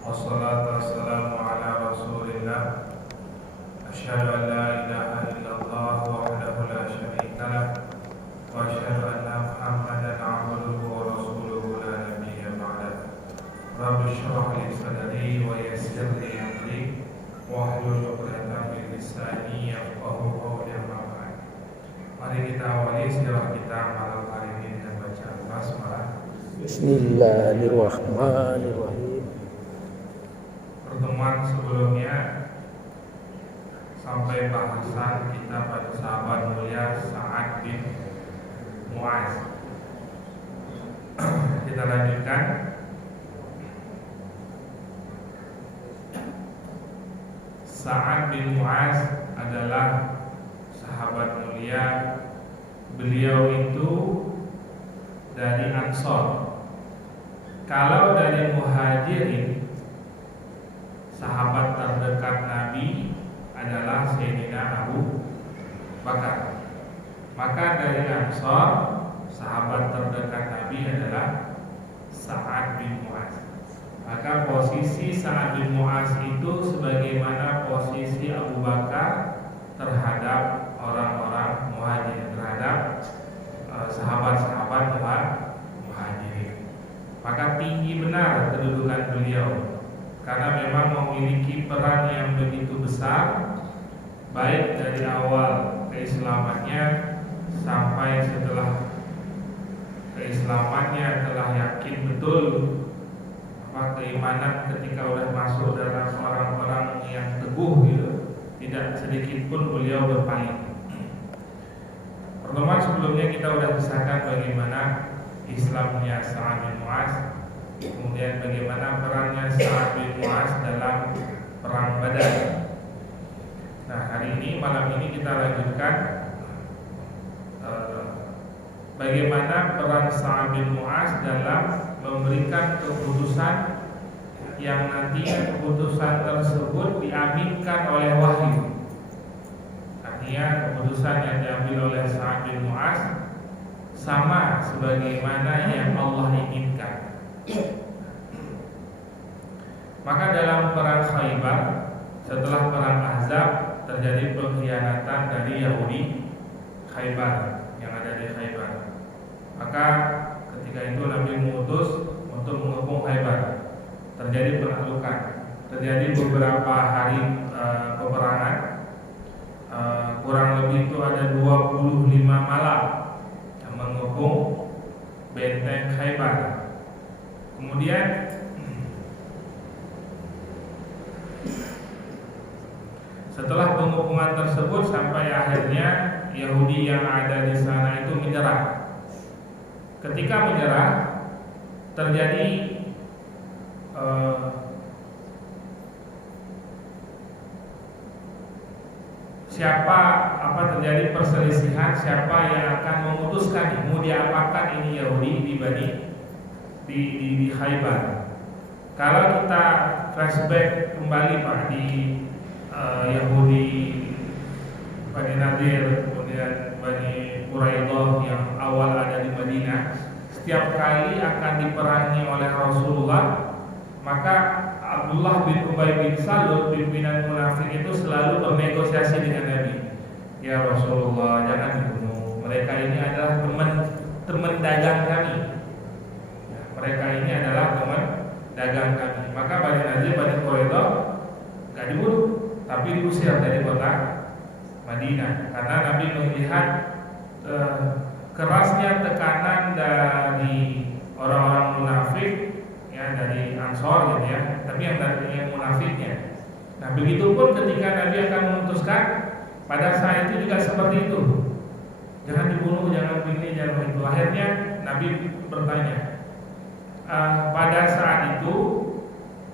Wassalatu wassalamu ala Rasulillah. Asyhadu an la ilaha illallah wahdahu la syarika lah wa asyhadu anna Muhammadan abduhu wa rasuluhu la nabiyya ba'dah. Rabbi shrah li sadri wa yassir li amri wahlul 'uqdatam min lisani yafqahu qawli. Amma ba'd. Mari kita awali sirah kita malam hari ini dengan bacaan basmalah. Bismillahirrahmanirrahim. Pertemuan sebelumnya sampai bahasan kita pada sahabat mulia Sa'ad bin Mu'az. Kita lanjutkan. Sa'ad bin Mu'az adalah sahabat mulia. Beliau itu dari Ansor. Kalau dari Muhajirin, sahabat terdekat Nabi adalah Sayyidina Abu Bakar. Maka dari Ansor, sahabat terdekat Nabi adalah Sa'ad bin Mu'az. Maka posisi Sa'ad bin Mu'az itu sebagaimana posisi Abu Bakar terhadap orang-orang Muhajirin, terhadap sahabat-sahabat Muhajirin. Maka tinggi benar kedudukan beliau, karena memang memiliki peran yang begitu besar, baik dari awal keislamannya sampai setelah keislamannya telah yakin betul keimanan ketika sudah masuk dalam orang-orang yang teguh gitu. Tidak sedikit pun beliau berpaling. Pertemuan sebelumnya kita sudah kisahkan bagaimana Islamnya Sa'ad bin Mu'az, kemudian bagaimana perannya Sa'ad bin Mu'az dalam perang Badar. Nah, hari ini, malam ini kita lanjutkan bagaimana peran Sa'ad bin Mu'az dalam memberikan keputusan yang nantinya keputusan tersebut diaminkan oleh wahyu. Artinya keputusan yang diambil oleh Sa'ad bin Mu'az sama sebagaimana yang Allah inginkan. Maka dalam perang Khaybar, setelah perang Ahzab, terjadi pengkhianatan dari Yahudi Khaybar, yang ada di Khaybar. Maka ketika itu Nabi mengutus untuk mengepung Khaybar. Terjadi penaklukan, terjadi beberapa hari peperangan, kurang lebih itu ada 25 malam yang mengepung benteng Khaybar. Kemudian setelah pengepungan tersebut sampai akhirnya Yahudi yang ada di sana itu menyerah. Ketika menyerah, terjadi terjadi perselisihan siapa yang akan memutuskan mau diapakan ini Yahudi di Khaybar. Kalau kita flashback kembali Pak di Yahudi Bani Nadir, kemudian Bani Quraidah yang awal ada di Madinah, setiap kali akan diperangi oleh Rasulullah, maka Abdullah bin Ubay bin Salul, pimpinan munafik itu selalu bernegosiasi dengan Nabi. Ya Rasulullah, jangan dibunuh. Mereka ini adalah teman dagang kami. Ya, mereka ini adalah teman dagang kami. Maka Bani Nadir, Bani Quraidah gak dibunuh, tapi diusir dari kota Madinah, karena Nabi melihat kerasnya tekanan dari orang-orang munafik, ya, dari Ansor gitu ya, tapi yang munafiknya. Nah, begitupun ketika Nabi akan memutuskan, pada saat itu juga seperti itu. Jangan dibunuh, jangan begini, jangan begitu. Akhirnya Nabi bertanya. Pada saat itu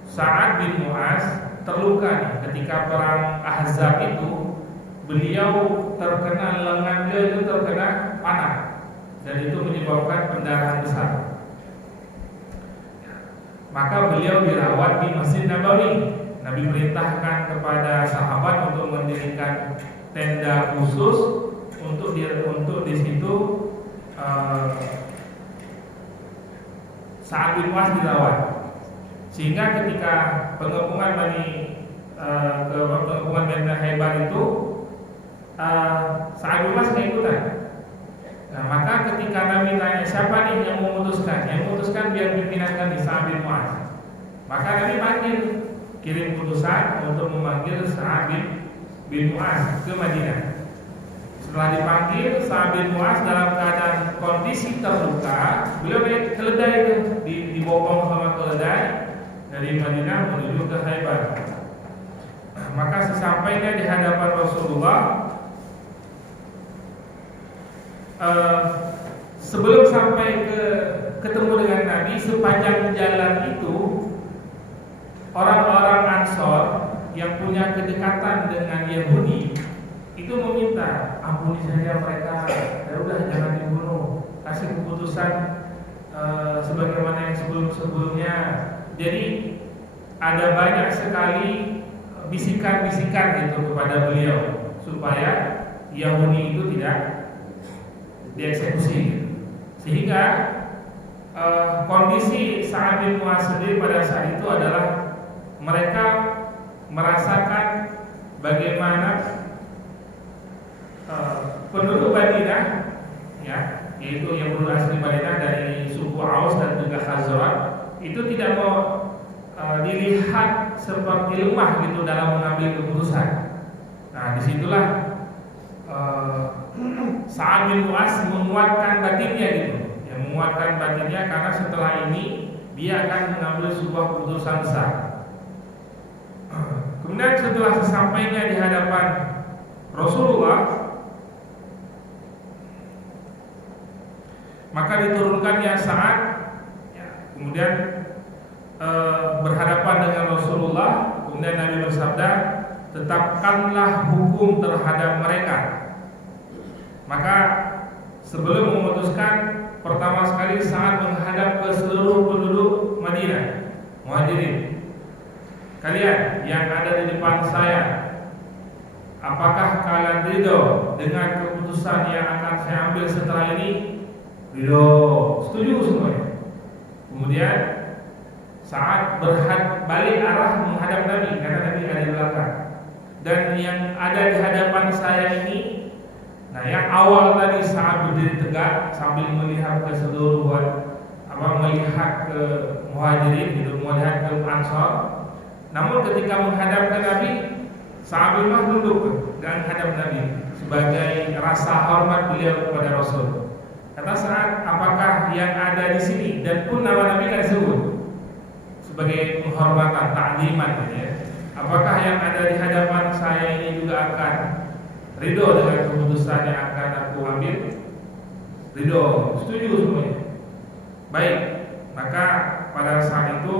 Sa'ad bin Mu'az terluka nih, ketika perang Ahzab itu. Beliau terkena, lengan beliau itu terkena panah, dan itu menyebabkan pendarahan besar. Maka beliau dirawat di Masjid Nabawi. Nabi perintahkan kepada sahabat untuk mendirikan tenda khusus untuk di situ Sa'ad bin Mu'az dirawat. Sehingga ketika pengepungan Bani Khaybar itu Sa'ad bin Mu'adz ikutan. Nah, maka ketika Nabi tanya siapa nih yang memutuskan? Yang memutuskan biar pimpinan kami Sa'ad bin Mu'adz. Maka Nabi kirim putusan untuk memanggil Sa'ad bin Mu'adz ke Madinah. Setelah dipanggil, Sa'ad bin Mu'adz dalam keadaan kondisi terluka, beliau naik keledai itu, dibopong sama keledai dari Madinah menuju ke Khaybar. Maka sesampainya di hadapan Rasulullah, sebelum sampai ketemu dengan Nabi, sepanjang jalan itu orang-orang Ansor yang punya kedekatan dengan Yahudi itu meminta ampuni saja mereka, ya udah jangan dibunuh, kasih keputusan sebagaimana yang sebelum-sebelumnya. Jadi ada banyak sekali bisikan-bisikan gitu kepada beliau supaya Yahudi itu tidak dieksekusi. Sehingga kondisi Sa'ad bin Mu'adz sendiri pada saat itu adalah mereka merasakan bagaimana penduduk Madinah, ya, yaitu yang berasal dari Madinah dari suku Aus dan juga Khazraj, itu tidak mau dilihat seperti lemah gitu dalam mengambil keputusan. Nah, disitulah Sa'ad bin Mu'adz menguatkan batinnya gitu, ya, menguatkan batinnya karena setelah ini dia akan mengambil sebuah keputusan besar. Kemudian setelah sesampainya di hadapan Rasulullah, maka diturunkannya Sa'ad, ya, kemudian berhadapan dengan Rasulullah. Kemudian Nabi bersabda, tetapkanlah hukum terhadap mereka. Maka sebelum memutuskan, pertama sekali Sa'ad menghadap ke seluruh penduduk Madinah, Muhajirin. Kalian yang ada di depan saya, apakah kalian ridho dengan keputusan yang akan saya ambil setelah ini? Ridho, setuju semuanya. Kemudian Sa'ad balik arah menghadap Nabi karena Nabi ada di belakang. Dan yang ada di hadapan saya ini, nah yang awal tadi Sa'ad berdiri tegak sambil melihat ke seluruh melihat ke Muhajirin, gitu, melihat ke Ansor. Namun ketika menghadap ke Nabi, Sa'ad bin Mu'adz duduk dan menghadap Nabi sebagai rasa hormat beliau kepada Rasul. Kata Sa'ad, apakah yang ada di sini dan pun nama Nabi kan disebut sebagai penghormatan, ta'ziman, ya. Apakah yang ada di hadapan saya ini juga akan ridho dengan keputusan yang akan aku ambil? Ridho, setuju semuanya. Baik, maka pada saat itu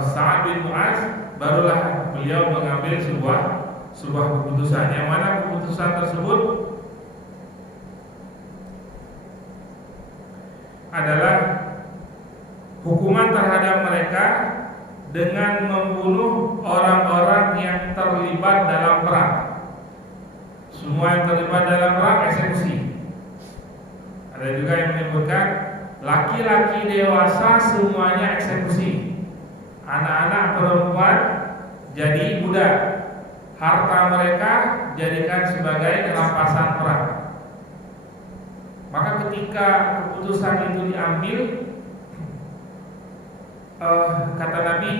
Sa'ad bin Mu'adz barulah beliau mengambil sebuah keputusan, yang mana keputusan tersebut adalah hukuman terhadap mereka dengan membunuh orang-orang yang terlibat dalam perang. Semua yang terlibat dalam perang eksekusi. Ada juga yang menyebutkan laki-laki dewasa semuanya eksekusi. Anak-anak perempuan jadi budak. Harta mereka jadikan sebagai rampasan perang. Maka ketika keputusan itu diambil, kata Nabi,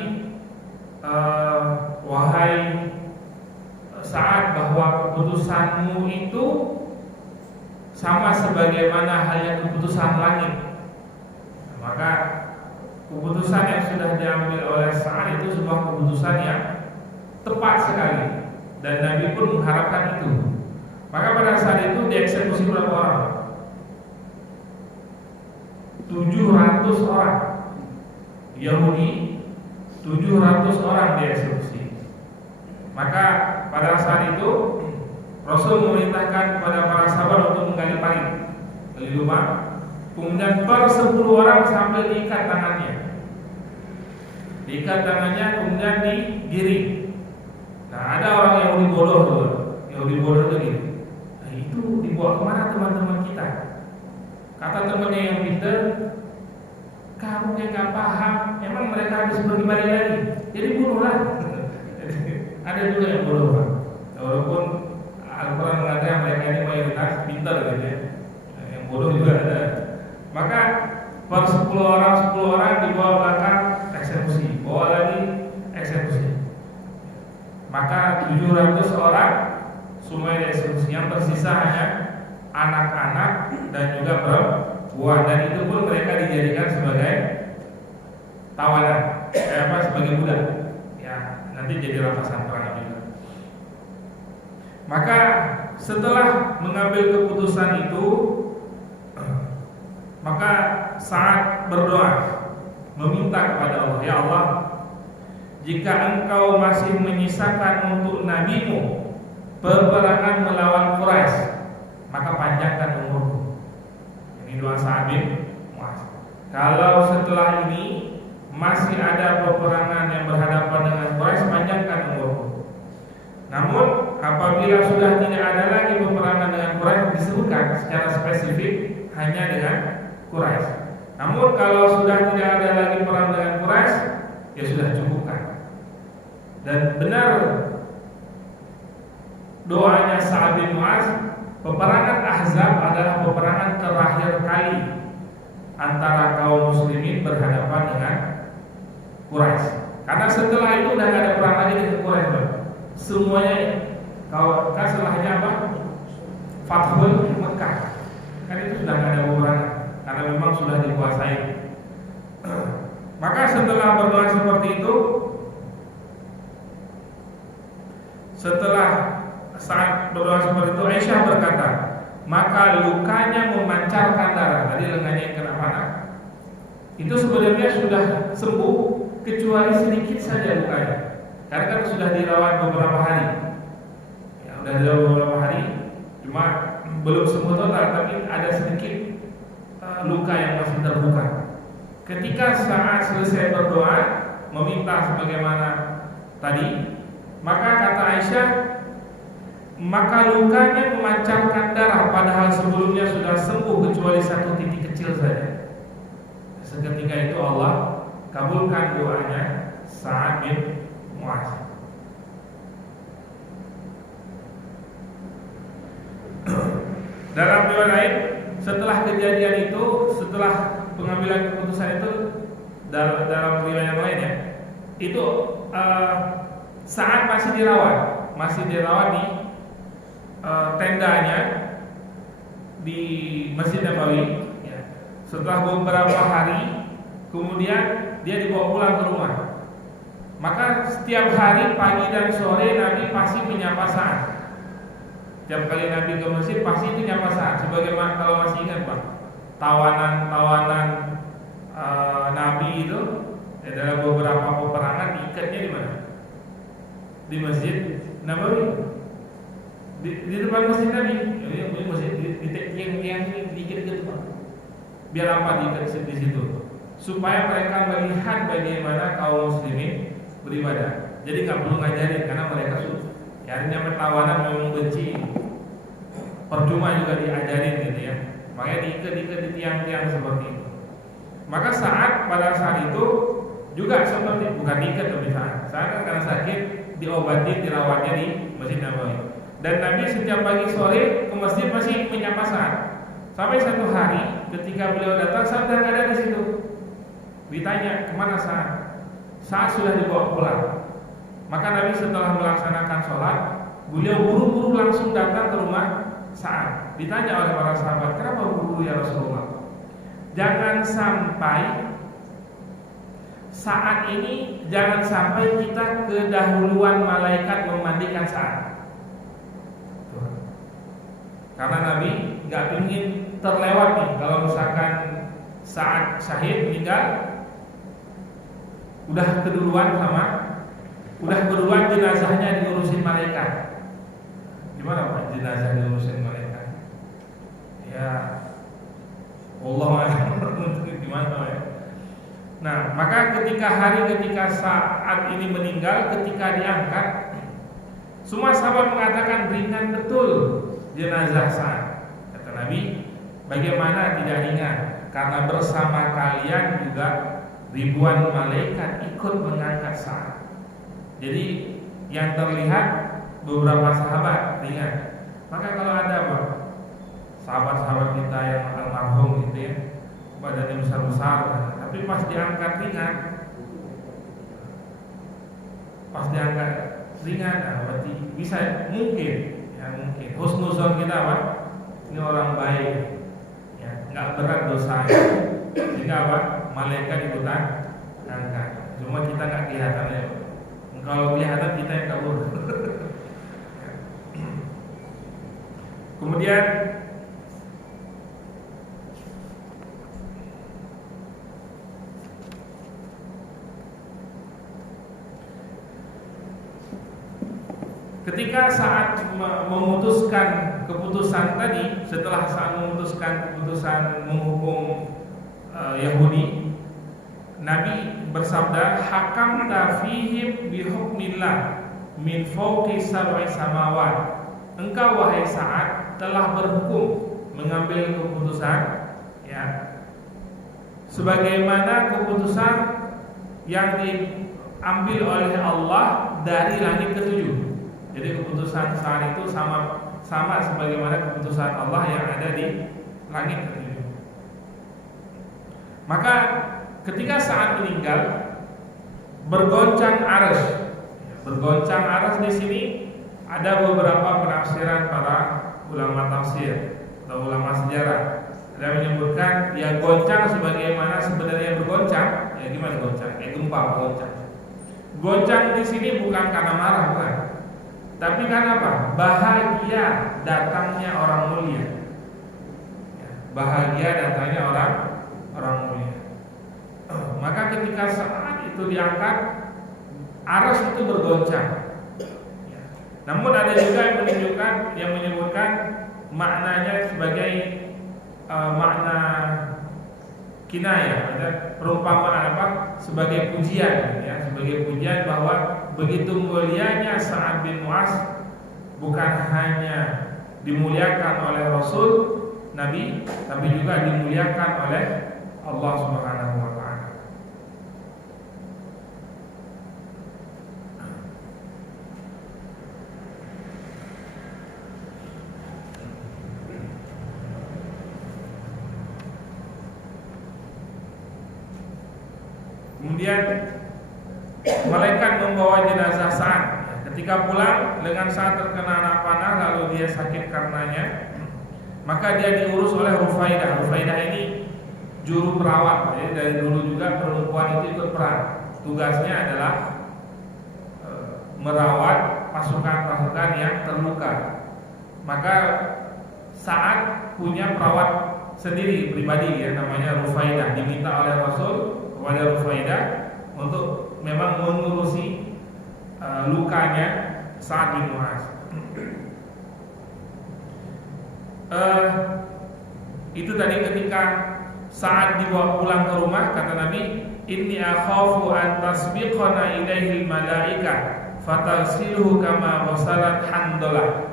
wahai Sa'ad, bahwa keputusanmu itu sama sebagaimana halnya keputusan langit. Maka keputusan yang sudah diambil oleh Sa'ad itu sebuah keputusan yang tepat sekali, dan Nabi pun mengharapkan itu. Maka pada saat itu dieksekusi berapa orang? 700 orang Yahudi, 700 orang dieksekusi. Maka pada saat itu Rasul memerintahkan kepada para sahabat untuk menggali parit, gali lubang, kemudian per 10 orang sambil diikat tangannya, kemudian digiring. Nah, ada orang Yahudi bodoh tuh, Yahudi bodoh itu gitu. Nah, itu dibawa kemana teman-teman kita? Kata temannya yang pintar, kamu yang nggak paham, emang mereka habis pergi balik lagi, jadi bunuhlah. Ada juga yang bodoh, Pak. Walaupun Al-Quran mengatakan mereka ini mayoritas pintar gitu ya, yang bodoh juga ada. Maka per 10 orang dibawa belakang eksekusi, bawa lagi eksekusi. Maka 700 orang semua dieksekusi, yang tersisa hanya anak-anak dan juga perempuan, dan itu pun mereka dijadikan sebagai tawanan, sebagai budak. Ya, nanti jadi rampasan perang juga. Maka setelah mengambil keputusan itu, maka saat berdoa meminta kepada Allah, ya Allah, jika engkau masih menyisakan untuk nabimu peperangan melawan Quraisy, maka panjangkan umurku. Ini doa Sa'ad bin Mu'adz. Kalau setelah ini masih ada peperangan yang berhadapan dengan Quraisy, panjangkan umurku. Namun apabila sudah tidak ada lagi peperangan dengan Quraisy, disebutkan secara spesifik hanya dengan Quraisy. Namun kalau sudah tidak ada lagi perang dengan Quraisy, ya sudah cukupkan. Dan benar doanya Sa'ad bin Mu'adz, peperangan Ahzab adalah peperangan terakhir kali antara kaum muslimin berhadapan dengan Quraisy. Karena setelah itu udah gak ada perang lagi dengan Quraisy. Semuanya kalau setelahnya apa? Fathul Mekah. Kan itu sudah gak ada peperangan karena memang sudah dikuasai. Maka setelah berdoa seperti itu, setelah saat berdoa seperti itu, Aisyah berkata, maka lukanya memancarkan darah. Tadi lengannya yang kena panah itu sebenarnya sudah sembuh, kecuali sedikit saja lukanya, karena kan sudah dirawat beberapa hari. Ya, sudah dirawat beberapa hari, cuma belum sembuh total, tapi ada sedikit luka yang masih terbuka. Ketika saat selesai berdoa meminta sebagaimana tadi, maka kata Aisyah, maka lukanya memancarkan darah, padahal sebelumnya sudah sembuh kecuali satu titik kecil saja. Seketika itu Allah kabulkan doanya Sa'ad bin Mu'adz. Dalam riwayat lain, setelah kejadian itu, setelah pengambilan keputusan itu, dalam riwayat yang lainnya, itu Sa'ad masih dirawat di tendanya di Masjid Nabawi. Ya. Setelah beberapa hari, kemudian dia dibawa pulang ke rumah. Maka setiap hari pagi dan sore Nabi pasti menyapa Sa'ad. Setiap kali Nabi ke masjid pasti itu nyapa Sa'ad. Sebagaimana kalau masih ingat Pak, tawanan Nabi itu dalam beberapa peperangan diikatnya di mana? Di Masjid Nabawi. Di depan masjid Nabi, ini masjid di tiang-tiang ini dikit-dikit Pak. Biar apa diikat di situ? Supaya mereka melihat bagaimana kaum muslimin beribadah. Jadi nggak perlu ngajarin karena mereka sudah. Ya, namanya tawanan memang benci. Percuma juga diajarin gitu ya. Makanya diikat di tiang-tiang seperti itu. Maka pada saat itu juga seperti, bukan diikat tapi saat kan karena sakit diobatin, dirawatnya di Masjid Nabawi. Dan Nabi setiap pagi sore ke masjid masih menyapa Sa'ad. Sampai satu hari ketika beliau datang, Sa'ad tidak ada di situ. Ditanya, kemana Sa'ad? Sa'ad sudah dibawa pulang. Maka Nabi setelah melaksanakan sholat, beliau buru-buru langsung datang ke rumah Sa'ad. Ditanya oleh para sahabat, kenapa buru-buru ya Rasulullah? Jangan sampai saat ini, jangan sampai kita kedahuluan malaikat memandikan Sa'ad. Karena Nabi nggak ingin terlewat nih, kalau misalkan saat syahid meninggal, udah keduluan jenazahnya diurusin malaikat. Gimana Pak jenazah diurusin malaikat? Ya Allah gimana ya? Nah, maka ketika saat ini meninggal, ketika diangkat, semua sahabat mengatakan ringan betul jenazah Sa'ad. Kata Nabi, bagaimana tidak ringan? karena bersama kalian juga ribuan malaikat ikut mengangkat Sa'ad. Jadi yang terlihat beberapa sahabat ringan. Maka kalau ada sahabat-sahabat kita yang almarhum gitu ya, badannya besar-besar, tapi pas diangkat ringan, berarti bisa mungkin husnuzon kita ini orang baik, ya, nggak berat dosanya, sehingga malaikat ikutan angkat. Cuma kita nggak kelihatan ya. Kalau kelihatan kita yang kabur. Kemudian ketika saat memutuskan keputusan tadi, setelah saat memutuskan keputusan menghukum Yahudi, Nabi bersabda, hakamta fihim bihukmillah min fawqi sab'i samawat. Engkau wahai Sa'ad telah berhukum, mengambil keputusan, ya, sebagaimana keputusan yang diambil oleh Allah dari langit ketujuh. Jadi keputusan Sa'ad itu sama sebagaimana keputusan Allah yang ada di langit ketujuh. Maka ketika Sa'ad meninggal, bergoncang arsy. Bergoncang arsy di sini ada beberapa penafsiran para ulama tafsir atau ulama sejarah. Ada yang menyebutkan ya goncang sebagaimana sebenarnya bergoncang. Ya gimana goncang? Gempa goncang. Goncang di sini bukan karena marah, bukan. Tapi karena apa? Bahagia datangnya orang mulia. Bahagia datangnya orang mulia. Maka ketika saat itu diangkat, arsy itu bergoncang. Namun ada juga yang menyebutkan maknanya sebagai makna kinayah, perumpamaan sebagai pujian, ya, sebagai pujian bahwa begitu mulianya Sa'ad bin Mu'adz, bukan hanya dimuliakan oleh Rasul Nabi, tapi juga dimuliakan oleh Allah Subhanahu wa taala. Kemudian malaikat membawa jenazah Sa'ad. Ketika pulang, dengan Sa'ad terkena anak panah lalu dia sakit karenanya, maka dia diurus oleh Rufaidah. Rufaidah ini juru perawat. Jadi dari dulu juga perempuan itu ikut perang. Tugasnya adalah merawat pasukan-pasukan yang terluka. Maka Sa'ad punya perawat sendiri pribadi, ya, namanya Rufaidah. Diminta oleh Rasul kepada Rufaidah untuk memang mengurusi lukanya Sa'ad bin Mu'adz. Itu tadi ketika Sa'ad dibawa pulang ke rumah, kata Nabi, inni akhafu an tasbiqana ilaihil malaika fatalsiluhu kama wasalat Handalah.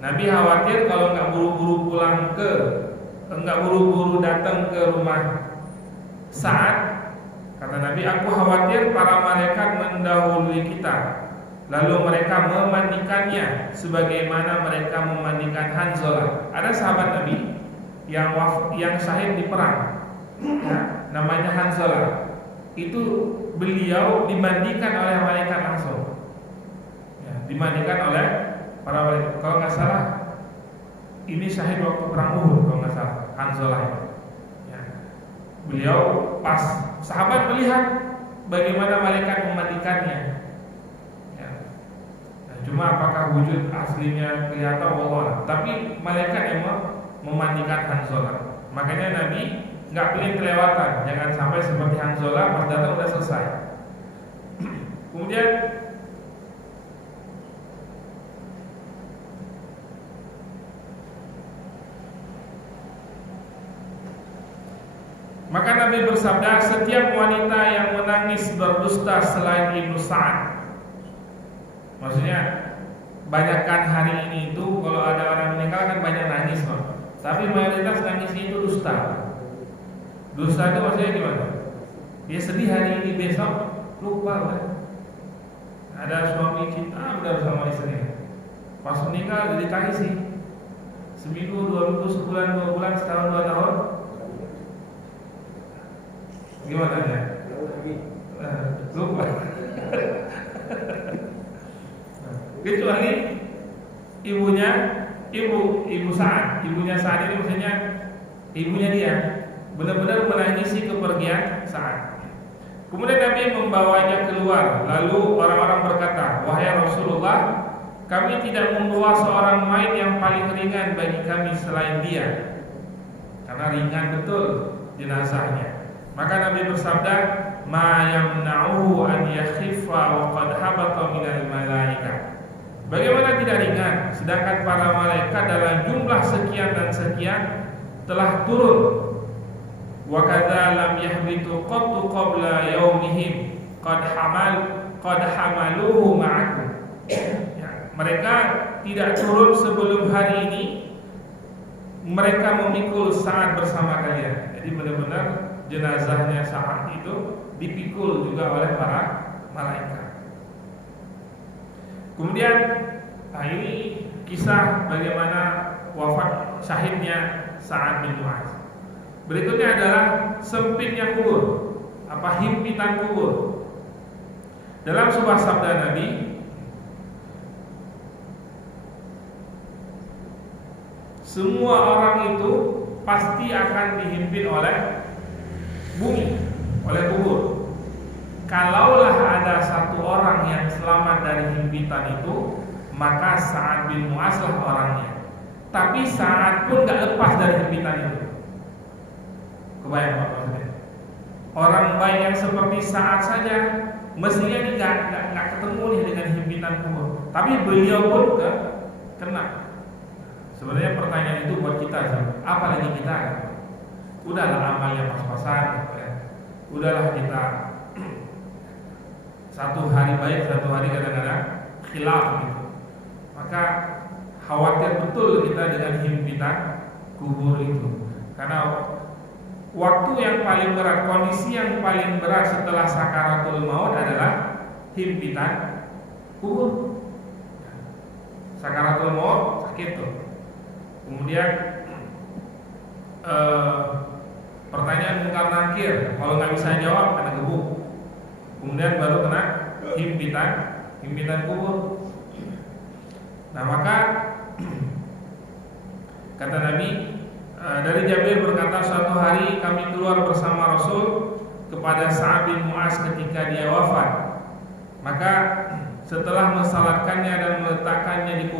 Nabi khawatir kalau enggak buru-buru datang ke rumah Sa'ad. Kata Nabi, aku khawatir para malaikat mendahului kita, lalu mereka memandikannya sebagaimana mereka memandikan Hanzalah. Ada sahabat Nabi yang syahid di perang, ya, namanya Hanzalah. Itu beliau dimandikan oleh malaikat langsung, ya, dimandikan oleh para malaikat. Kalau nggak salah, ini syahid waktu perang Uhud, kalau nggak salah, Hanzalah itu. Beliau pas sahabat melihat bagaimana malaikat memandikannya, ya. Nah, cuma apakah wujud aslinya kelihatan Allah, tapi malaikat yang memandikan Hanzalah. Makanya Nabi nggak pilih kelewatan, jangan sampai seperti Hanzalah pas datang udah selesai. Kemudian maka Nabi bersabda, setiap wanita yang menangis berdusta selain Ibnu Sa'ad. Maksudnya banyakkan hari ini itu kalau ada orang meninggal kan banyak nangis, Tapi mayoritas nangisnya itu dusta. Dosa itu maksudnya gimana? Dia sedih hari ini, besok lupa kan? Ada suami cinta benar sama istrinya, pas meninggal jadi tangisi. Seminggu, 2 minggu, sebulan, 2 bulan, setahun, 2 tahun. Gimana ya? Lupa. Kecuali ibu Sa'ad. Ibunya Sa'ad ini maksudnya ibunya dia benar-benar menangisi kepergian Sa'ad. Kemudian Nabi membawanya keluar. Lalu orang-orang berkata, "Wahai Rasulullah, kami tidak membawa seorang mayit yang paling ringan bagi kami selain dia." Karena ringan betul jenazahnya. Maka Nabi bersabda, "Ma yamna'uhu an yakhiffa wa qad habata minal malaika." Bagaimana tidak ringan, sedangkan para malaikat dalam jumlah sekian dan sekian telah turun. Wa kadza lam yahbitu qattu qabla yaumihim qad hamaluhu ma'akum. Ya, mereka tidak turun sebelum hari ini, mereka memikul Sa'ad bersama kalian. Jadi benar-benar jenazahnya Sa'ad itu dipikul juga oleh para malaikat. Kemudian ini kisah bagaimana wafat syahidnya Sa'ad bin Mu'adz. Berikutnya adalah sempitnya kubur, himpitan kubur. Dalam sebuah sabda Nabi, semua orang itu pasti akan dihimpit oleh bumi, oleh kubur. Kalaulah ada satu orang yang selamat dari himpitan itu, maka Sa'ad bin Mu'adz lah orangnya. Tapi Sa'ad pun gak lepas dari himpitan itu. Kebayang Pak maksudnya? Orang baik yang seperti Sa'ad saja mestinya ini gak ketemu nih dengan himpitan kubur. Tapi beliau pun kena. Sebenarnya pertanyaan itu buat kita, apalagi kita kan? Udahlah amalnya pas-pasan, udahlah kita satu hari baik, satu hari kadang-kadang khilaf gitu. Maka khawatir betul kita dengan himpitan kubur itu. Karena waktu yang paling berat, kondisi yang paling berat setelah sakaratul maut adalah himpitan kubur. Sakaratul maut sakit tuh. Kemudian pertanyaan mungkar nakir, kalau nggak bisa jawab kena gebuk. Kemudian baru kena himpitan kubur. Nah maka kata Nabi, dari Jabir berkata, suatu hari kami keluar bersama Rasul kepada Sa'ad bin Mu'adz ketika dia wafat. Maka setelah mensalatkannya dan meletakkannya di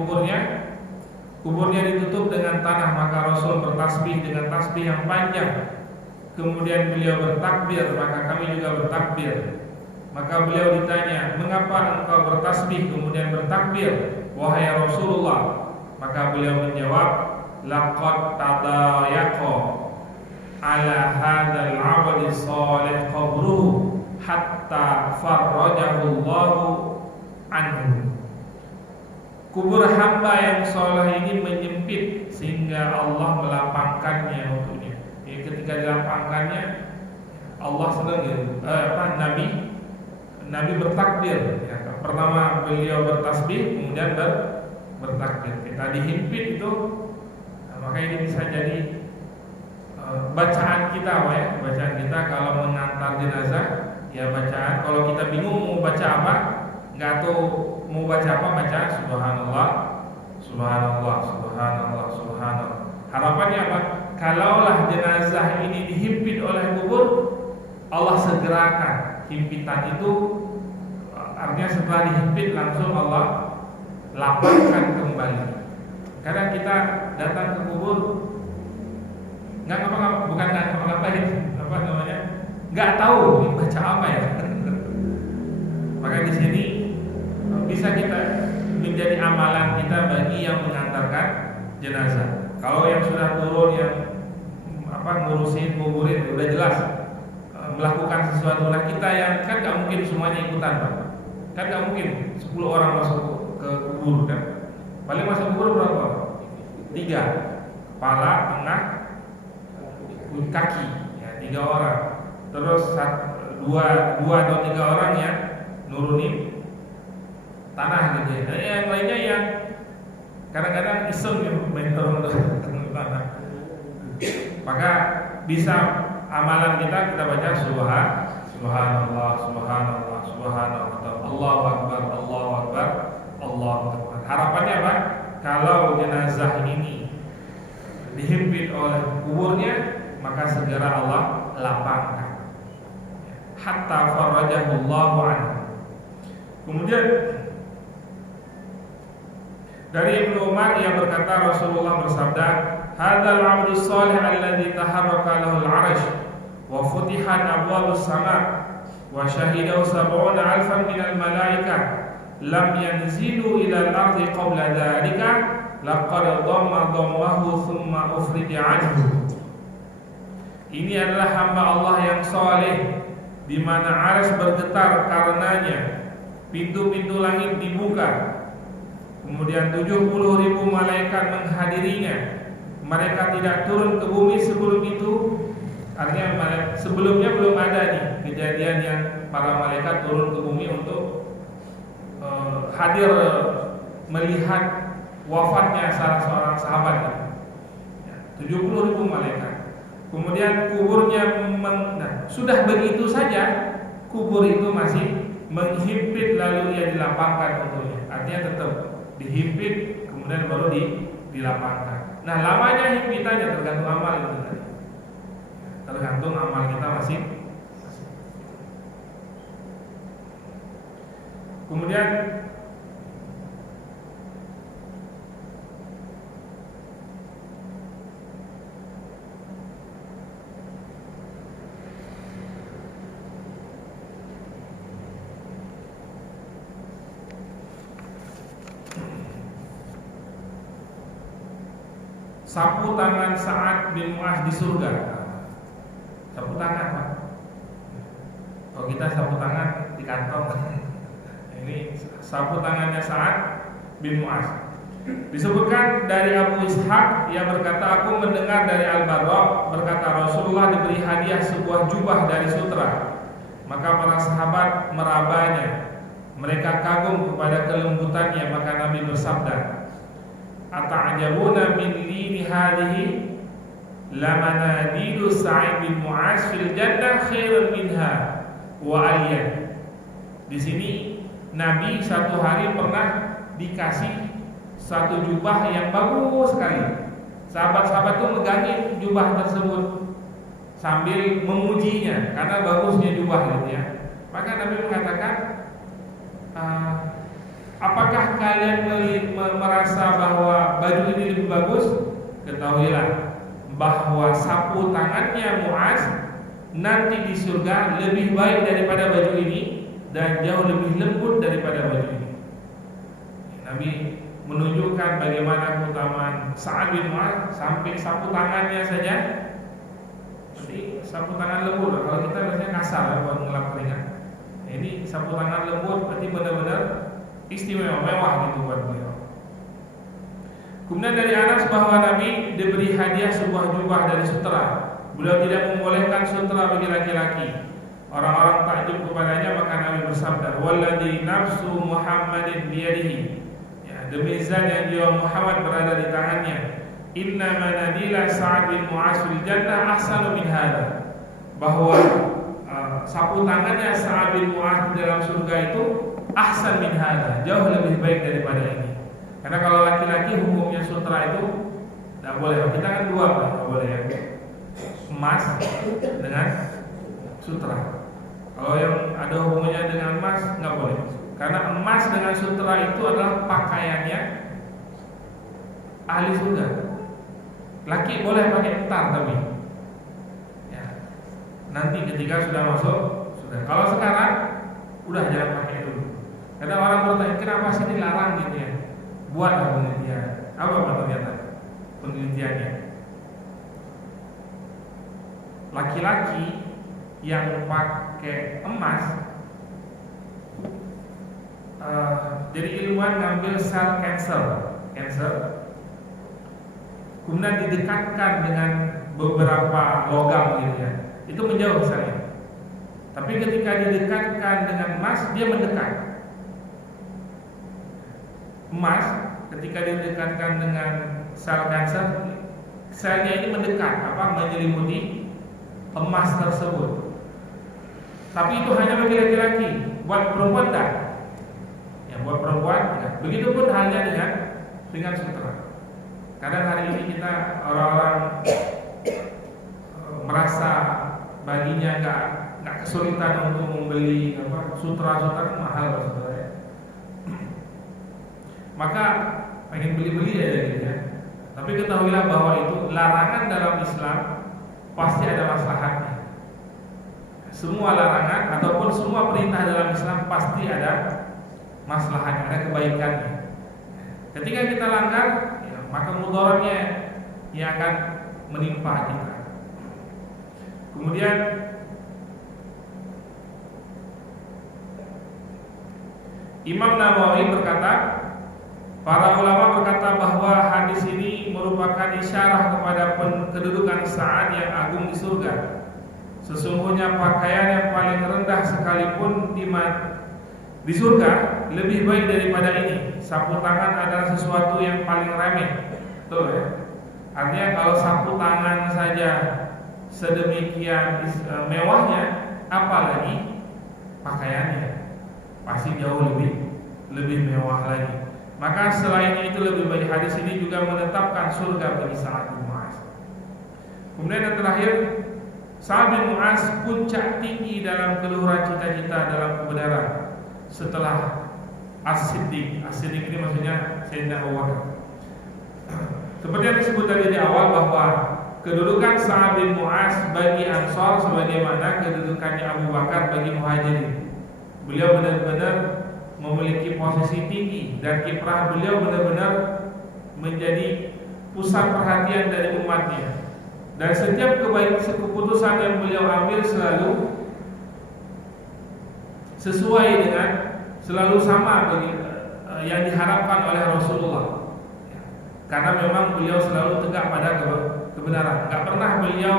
kuburnya ditutup dengan tanah, maka Rasul bertasbih dengan tasbih yang panjang. Kemudian beliau bertakbir, maka kami juga bertakbir. Maka beliau ditanya, "Mengapa engkau bertasbih kemudian bertakbir, wahai Rasulullah?" Maka beliau menjawab, "Laqad tadayaqa ala hadzal 'abdi shalih qabruhu hatta farrajahu Allahu anhu." Kubur hamba yang soleh ini menyempit sehingga Allah melapangkannya untuknya. Jadi ketika dilapangkannya, Allah senang Nabi bertakbir. Ya, pertama beliau bertasbih, kemudian bertakbir. Kita dihimpit itu, maka ini bisa jadi bacaan kita, bacaan kita kalau mengantar jenazah. Ya bacaan. Kalau kita bingung mau baca apa, nggak tahu mau baca apa, baca subhanallah, subhanallah, subhanallah, subhanallah. Harapannya apa? Kalaulah jenazah ini dihimpit oleh kubur, Allah segerakan himpitan itu. Artinya setelah dihimpit langsung Allah lapangkan kembali. Kadang kita datang ke kubur nggak ngapa-ngapa, bukan nggak ngapa-ngapain, nggak tahu baca apa ya. Maka di sini bisa kita menjadi amalan kita bagi yang mengantarkan jenazah. Kalau yang sudah turun, yang ngurusin, nguburin, udah jelas melakukan sesuatu. Nah kita yang kan nggak mungkin semuanya ikutan, Pak. Kan nggak mungkin 10 orang masuk ke kubur kan. Paling masuk kubur berapa? 3, kepala, tengah, kaki. Ya 3 3 orang. Terus dua atau 3 orang yang nurunin tanah gitu ya. Dan yang lainnya yang kadang-kadang iseng ya main turun tanah. Maka bisa amalan kita baca subhanallah, subhanallah, subhanallah, Allahu akbar, Allahu akbar, Allahu akbar. Harapannya apa? Kalau jenazah ini dihimpit oleh kuburnya, maka segera Allah lapangkan. Hatta farajahullahu anhu. Kemudian dari Ibnu Umar ia berkata, Rasulullah bersabda, "Hadzal 'abdus shalih alladzi taharraka lahu al-'arsh wa futihat abwabus sama' wa syahidahu 70,000 minal malaikah lam yanzilu ila al-ardi qabla dzalika laqad dhammahu thumma ufrija anhu." Ini adalah hamba Allah yang saleh, di mana arsy bergetar karenanya, pintu-pintu langit dibuka, kemudian 70.000 malaikat menghadirinya. Mereka tidak turun ke bumi sebelum itu. Artinya sebelumnya belum ada nih kejadian yang para malaikat turun ke bumi untuk hadir melihat wafatnya salah seorang sahabat. 70.000 malaikat. Kemudian kuburnya sudah begitu saja kubur itu masih menghimpit lalu ia dilapangkan untuknya. Artinya tetap dihimpit kemudian baru dilapangkan. Nah, lamanya himpitannya tergantung amal itu tadi. Tergantung amal kita masing. Kemudian sapu tangan Sa'ad bin Mu'adz di surga. Sapu tangan, Pak. Kalau kita sapu tangan di kantong. Ini sapu tangannya Sa'ad bin Mu'adz. Disebutkan dari Abu Ishaq, ia berkata, aku mendengar dari Al-Barra berkata, Rasulullah diberi hadiah sebuah jubah dari sutra. Maka para sahabat merabanya. Mereka kagum kepada kelembutannya, maka Nabi bersabda, ata'jabuna min lini hadhihi lamanadilu Sa'id bin Mu'adz fil jannah khairun minha wa aliyan. Di sini Nabi satu hari pernah dikasih satu jubah yang bagus sekali. Sahabat-sahabat itu megangin jubah tersebut sambil memujinya karena bagusnya jubah gitu ya. Maka Nabi mengatakan, apakah kalian merasa bahwa baju ini lebih bagus? Ketahuilah bahwa sapu tangannya Mu'adz nanti di surga lebih baik daripada baju ini dan jauh lebih lembut daripada baju ini. Nabi menunjukkan bagaimana keutamaan Sa'ad bin Mu'adz sampai sapu tangannya saja. Jadi sapu tangan lembut. Kalau kita biasanya kasar ya, buat ngelap keringat. Ini sapu tangan lembut berarti benar-benar istimewa, mewah gitu buat beliau. Kemudian dari Anas bahwa Nabi diberi hadiah sebuah jubah dari sutra. Beliau tidak membolehkan sutra bagi laki-laki. Orang-orang takjub kepadanya, maka Nabi bersabda, "Walladzi nafsu Muhammadin biyadihi." Ya, demi zat yang jiwa Muhammad berada di tangannya. Inna manadila Sa'ad bin Mu'adz fil jannah ahsanu min hadza. Bahwa sapu tangannya Sa'ad bin Mu'adz dalam surga itu ahsan min hadza, jauh lebih baik daripada ini. Karena kalau laki-laki hukumnya sutra itu tidak boleh. Kita kan dua, tidak boleh ya. Emas dengan sutra. Kalau yang ada hubungannya dengan emas nggak boleh. Karena emas dengan sutra itu adalah pakaiannya ahli surga. Laki boleh pakai entar tapi ya, nanti ketika sudah masuk sudah. Kalau sekarang udah jangan pakai dulu. Karena orang bertanya, kenapa sih dilarang gitu ya? Buatlah penelitian. Apa ternyata penelitiannya? Laki-laki yang pakai emas, jadi ilmuwan ngambil sel cancer, kemudian didekatkan dengan beberapa logam gitu ya. itu menjauh misalnya. Tapi ketika didekatkan dengan emas, dia mendekat. Emas ketika didekatkan dengan sel kanker, selnya ini mendekat, menyelimuti emas tersebut. Tapi itu hanya bagi laki-laki, buat perempuan tidak. Ya, buat perempuan tidak. Begitupun halnya dengan sutra. Kadang hari ini kita orang-orang merasa baginya nggak kesulitan untuk membeli sutra-sutra mahal saudara ya. Maka pengen beli-beli ya gitu ya. Tapi ketahuilah bahwa itu larangan dalam Islam pasti ada maslahatnya. Semua larangan ataupun semua perintah dalam Islam pasti ada maslahatnya, ada kebaikannya. Ketika kita langgar, ya, maka mudaratnya yang akan menimpa kita. Kemudian Imam Nawawi berkata, para ulama berkata bahwa hadis ini merupakan isyarah kepada kedudukan Sa'ad yang agung di surga. Sesungguhnya pakaian yang paling rendah sekalipun di surga lebih baik daripada ini. Sapu tangan adalah sesuatu yang paling remeh. Betul ya? Artinya kalau sapu tangan saja sedemikian mewahnya, apalagi pakaiannya pasti jauh lebih mewah lagi. Maka selain itu lebih baik. Hadis ini juga menetapkan surga bagi Sa'ad bin Mu'az. Kemudian yang terakhir, Sa'ad bin Mu'az puncak tinggi dalam keluhuran cita-cita dalam kebenaran setelah As-Siddiq. As-Siddiq ini maksudnya Sayyidina Abu Bakar. Seperti yang disebut tadi di awal bahwa kedudukan Sa'ad bin Mu'az bagi Ansar sebagaimana kedudukannya Abu Bakar bagi Muhajirin. Beliau benar-benar memiliki posisi tinggi dan kiprah beliau benar-benar menjadi pusat perhatian dari umatnya. Dan setiap keputusan yang beliau ambil selalu sesuai dengan, selalu sama bagi yang diharapkan oleh Rasulullah. Karena memang beliau selalu tegak pada kebenaran. Gak pernah beliau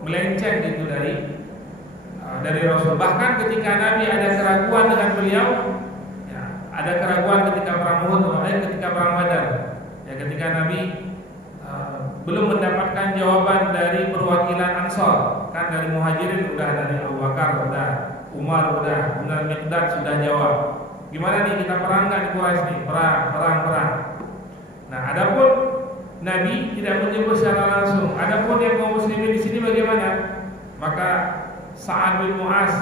melenceng gitu dari Rasul. Bahkan ketika Nabi ada keraguan dengan beliau, ya, ada keraguan ketika perang Uhud, ketika perang Badar. Ya, ketika Nabi belum mendapatkan jawaban dari perwakilan Ansar, kan dari Muhajirin udah, dari Abu Bakar udah, Umar udah, kemudian Miqdad sudah jawab. Gimana nih, kita perang nggak di Quraisy nih? Perang. Nah, adapun Nabi tidak menyebut secara langsung. Adapun yang kaum muslimin di sini bagaimana? Maka Sa'ad bin Mu'az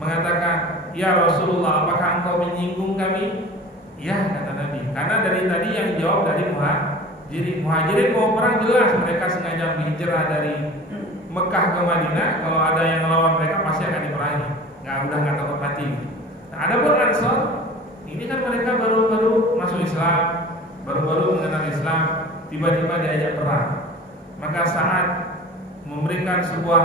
mengatakan, "Ya Rasulullah, apakah engkau menyinggung kami?" Ya, kata Nabi. Karena dari tadi yang jawab dari Muhajirin mau perang jelas mereka sengaja berhijrah dari Mekah ke Madinah. Kalau ada yang melawan mereka pasti akan diperangi. Nggak takut mati. Nah, adapun Ansar, ini kan mereka baru masuk Islam, baru mengenal Islam, tiba-tiba diajak perang. Maka Sa'ad memberikan sebuah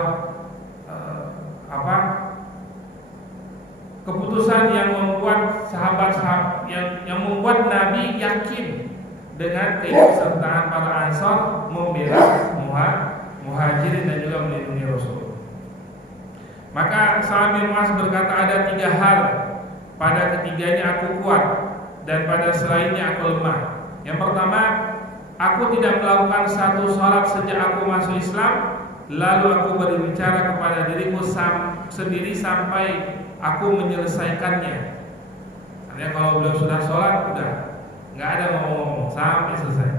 keputusan yang membuat sahabat-sahabat yang membuat Nabi yakin dengan keikutsertaan para Ansar membela Muhajirin dan juga melindungi Rasul. Maka Sa'ad bin Mu'az berkata, ada 3 hal, pada ketiganya aku kuat dan pada selainnya aku lemah. Yang pertama, aku tidak melakukan satu salat sejak aku masuk Islam, lalu aku berbicara kepada diriku sendiri sampai aku menyelesaikannya. Artinya kalau beliau sudah sholat, udah nggak ada ngomong-ngomong sampai selesai.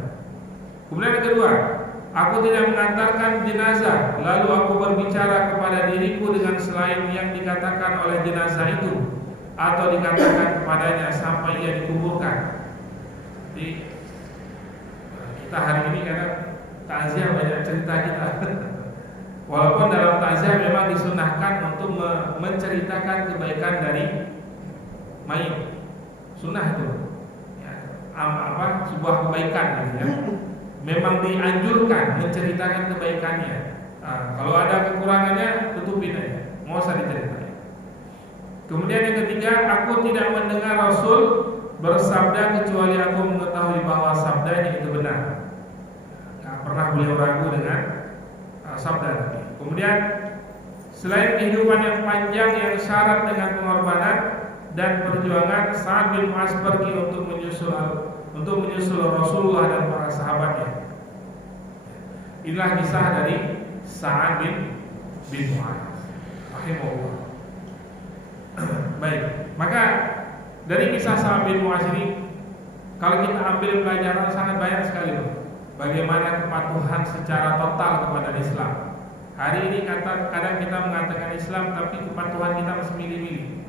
Kemudian yang kedua, aku tidak mengantarkan jenazah, lalu aku berbicara kepada diriku dengan selain yang dikatakan oleh jenazah itu atau dikatakan kepadanya sampai ia dikuburkan. Jadi kita hari ini karena takziah banyak cerita kita. Walaupun dalam takziah memang disunahkan untuk menceritakan kebaikan dari mayit, sunnah itu, ya, sebuah kebaikan, gitu ya. Memang dianjurkan menceritakan kebaikannya. Kalau ada kekurangannya tutupin aja, nggak usah diceritain. Kemudian yang ketiga, aku tidak mendengar Rasul bersabda kecuali aku mengetahui bahwa sabdanya itu benar. Nggak pernah beliau ragu dengan sabda Nabi. Kemudian Selain kehidupan yang panjang yang syarat dengan pengorbanan dan perjuangan, Sa'ad bin Mu'adz pergi untuk menyusul Rasulullah dan para sahabatnya. Inilah kisah dari Sa'ad bin Mu'adz rahimahullah. Baik, maka dari kisah Sa'ad bin Mu'adz ini, kalau kita ambil pelajaran sangat banyak sekali, bagaimana kepatuhan secara total kepada Islam. Hari ini kadang kita mengatakan Islam, tapi kepatuhan kita masih milih-milih.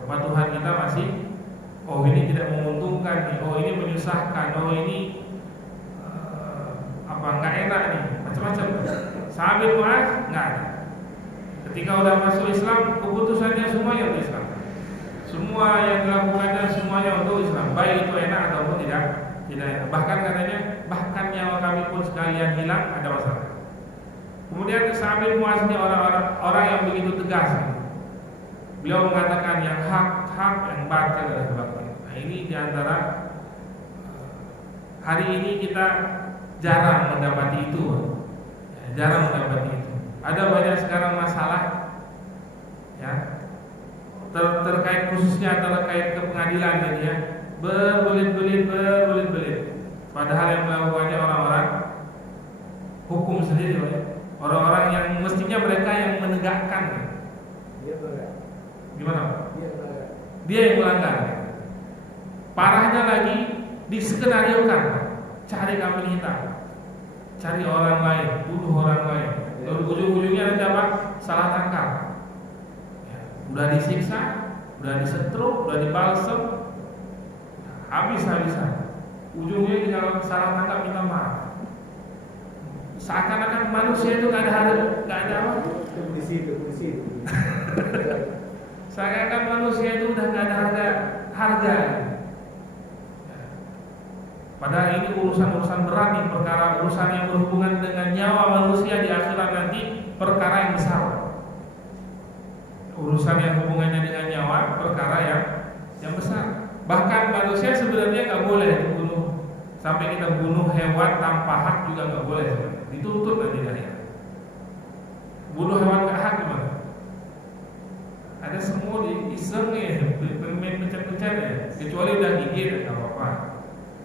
Kepatuhan kita masih, oh ini tidak menguntungkan nih, oh ini menyusahkan, oh ini nggak enak nih, macam-macam. Sa'ad bin Mu'adz nggak ada. Ketika udah masuk Islam, keputusannya semuanya untuk Islam. Semua yang dilakukannya semuanya untuk Islam, baik itu enak ataupun tidak enak. Bahkan katanya, bahkan nyawa kami pun sekalian hilang, ada masalah. Kemudian Sa'ad bin Mu'adz ini orang yang begitu tegas. Beliau mengatakan yang hak, yang batil adalah batil. Nah, ini diantara hari ini kita jarang mendapati itu, jarang mendapati itu. Ada banyak sekarang masalah, ya, terkait khususnya terkait ke pengadilan, gitu ya, berbelit-belit. Padahal yang melakukannya orang-orang hukum sendiri, orang-orang yang mestinya mereka yang menegakkan. Gimana? Dia yang melanggar. Parahnya lagi diskenariokan, cari kambing hitam, cari orang lain, bunuh orang lain. Ujung-ujungnya nanti apa? Salah tangkap. Ya, udah disiksa, udah disetruk, udah dibalsem, habis-habisan. Ujungnya tinggal salah tangkap, minta maaf. Seakan-akan manusia itu nggak ada apa? Kepolisi. Seakan-akan manusia itu udah nggak ada harga. Padahal ini urusan berat nih, perkara urusan yang berhubungan dengan nyawa manusia di akhirat nanti, perkara yang besar. Urusan yang hubungannya dengan nyawa, perkara yang besar. Bahkan manusia sebenarnya nggak boleh dibunuh. Sampai kita bunuh hewan tanpa hak juga nggak boleh. Dituntut nanti dari. Bunuh hewan nggak hak gimana? Ada semua di iseng ya, main pencet-pencet ya, kecuali udah gigit nggak apa-apa.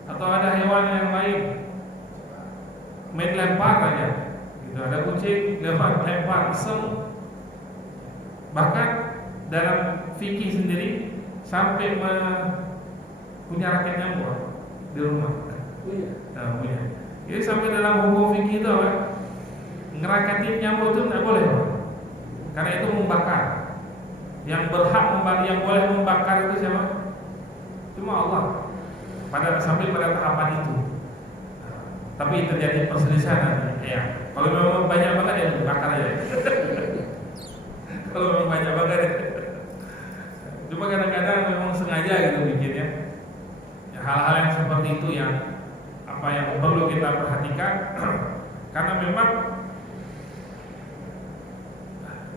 Atau ada hewan yang lain main lempar aja, gitu. Ada kucing lempar iseng. Bahkan dalam fikih sendiri sampai punya raket nyamuk di rumah. Nah, punya. Jadi sampai dalam hukum fikih itu apa? Ngerakatin nyamuk itu nggak boleh, karena itu membakar. Yang berhak membakar, yang boleh membakar itu siapa? Cuma Allah. Sampai pada tahapan itu. Tapi terjadi perselisihan nanti. Ya, kalau memang banyak banget ya dibakar aja. Kalau memang banyak banget ya. Cuma kadang-kadang memang sengaja gitu bikinnya. Ya, hal-hal yang seperti itu yang perlu kita perhatikan. Karena memang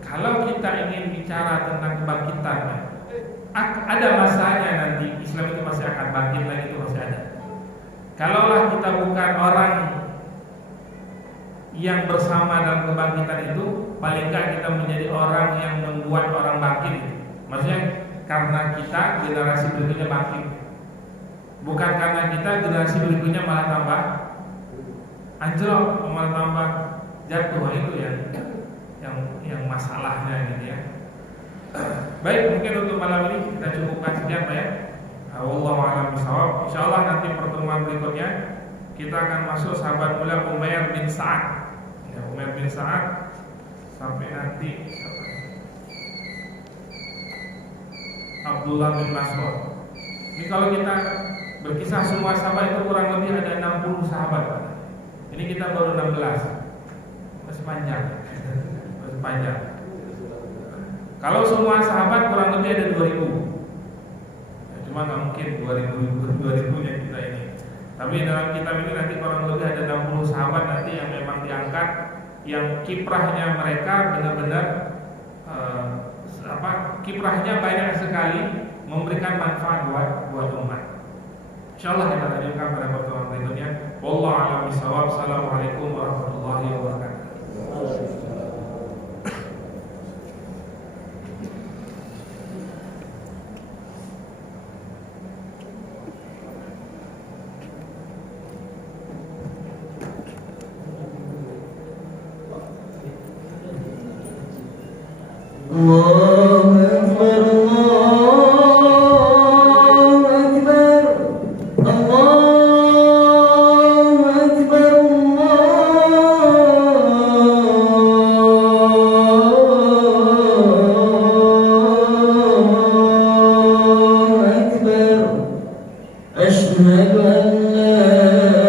kalau kita ingin bicara tentang kebangkitan, ada masanya nanti Islam itu masih akan bangkit lagi, itu masih ada. Kalaulah kita bukan orang yang bersama dalam kebangkitan itu, paling enggak kita menjadi orang yang membuat orang bangkit. Maksudnya karena kita generasi berikutnya bangkit, bukan karena kita generasi berikutnya malah tambah anjlok, malah tambah jatuh. Itu yang masalahnya gitu ya. Baik, mungkin untuk malam ini kita cukupkan sekian Pak ya. Wallahu a'lam bishawab. Insyaallah nanti pertemuan berikutnya kita akan masuk sahabat mulia Umair bin Sa'ad. Ya, Umair bin Sa'ad sampai nanti Abdullah bin Mas'ud. Ini kalau kita berkisah semua sahabat itu kurang lebih ada 60 sahabat. Ini kita baru 16. Masih panjang. Masih panjang. Kalau semua sahabat kurang lebih ada 2000. Ya, cuma nggak mungkin 2000-nya kita ini. Tapi dalam kitab ini nanti kurang lebih ada 60 sahabat nanti yang memang diangkat, yang kiprahnya mereka benar-benar kiprahnya banyak sekali memberikan manfaat buat umat. Insyaallah kita lanjutkan pada pertemuan berikutnya. Wallahu a'lam bishawab. Assalamualaikum warahmatullahi wabarakatuh. أشهد أن لا